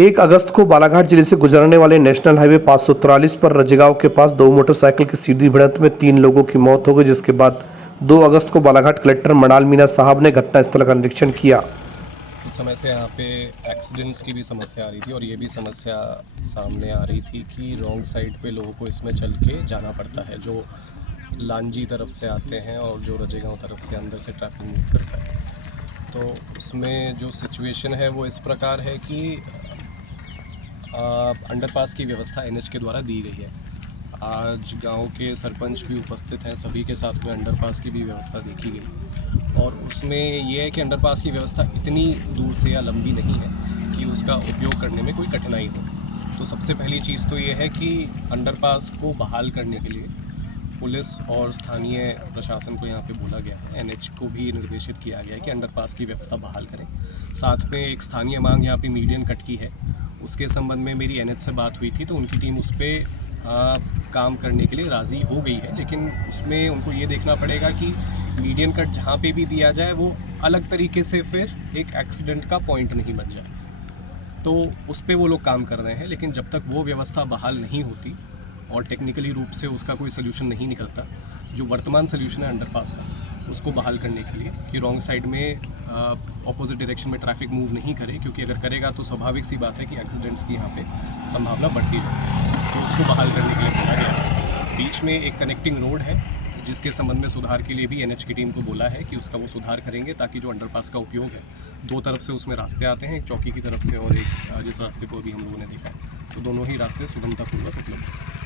1 अगस्त को बालाघाट जिले से गुजरने वाले नेशनल हाईवे 543 पर रजगांव के पास दो मोटरसाइकिल की सीधी भिड़ंत में 3 लोगों की मौत हो गई, जिसके बाद 2 अगस्त को बालाघाट कलेक्टर मृणाल मीणा साहब ने घटनास्थल का निरीक्षण किया। कुछ समय से यहाँ पे एक्सीडेंट्स की भी समस्या आ रही थी और ये भी समस्या सामने आ रही थी कि रॉन्ग साइड पे लोगों को इसमें चल के जाना पड़ता है, जो लांजी तरफ से आते हैं और जो रजेगांव तरफ से अंदर से ट्रैफिक मूव करता है। तो उसमें जो सिचुएशन है वो इस प्रकार है कि अंडरपास की व्यवस्था एनएच के द्वारा दी गई है। आज गांव के सरपंच भी उपस्थित हैं, सभी के साथ में अंडरपास की भी व्यवस्था देखी गई और उसमें ये है कि अंडरपास की व्यवस्था इतनी दूर से या लंबी नहीं है कि उसका उपयोग करने में कोई कठिनाई हो। तो सबसे पहली चीज़ तो ये है कि अंडरपास को बहाल करने के लिए पुलिस और स्थानीय प्रशासन को यहाँ पे बोला गया है, एनएच को भी निर्देशित किया गया है कि अंडरपास की व्यवस्था बहाल करें। साथ में एक स्थानीय मांग यहाँ पे मीडियन कट की है, उसके संबंध में मेरी एनएच से बात हुई थी तो उनकी टीम उस पर काम करने के लिए राज़ी हो गई है, लेकिन उसमें उनको ये देखना पड़ेगा कि मीडियन कट जहाँ पे भी दिया जाए वो अलग तरीके से फिर एक एक्सीडेंट का पॉइंट नहीं बन जाए। तो उस पर वो लोग काम कर रहे हैं, लेकिन जब तक वो व्यवस्था बहाल नहीं होती और टेक्निकली रूप से उसका कोई सोल्यूशन नहीं निकलता, जो वर्तमान सोल्यूशन है अंडरपास का, उसको बहाल करने के लिए कि रॉन्ग साइड में ऑपोजिट डायरेक्शन में ट्रैफिक मूव नहीं करे, क्योंकि अगर करेगा तो स्वाभाविक सी बात है कि एक्सीडेंट्स की यहाँ पे संभावना बढ़ती है। तो उसको बहाल करने के लिए बोला गया है। बीच में एक कनेक्टिंग रोड है जिसके संबंध में सुधार के लिए भी एनएच की टीम को बोला है कि उसका वो सुधार करेंगे, ताकि जो अंडरपास का उपयोग है, 2 तरफ से उसमें रास्ते आते हैं, एक चौकी की तरफ से और एक जिस रास्ते को अभी हम लोगों ने देखा है, तो दोनों ही रास्ते सुगमतापूर्वक उपलब्ध हैं।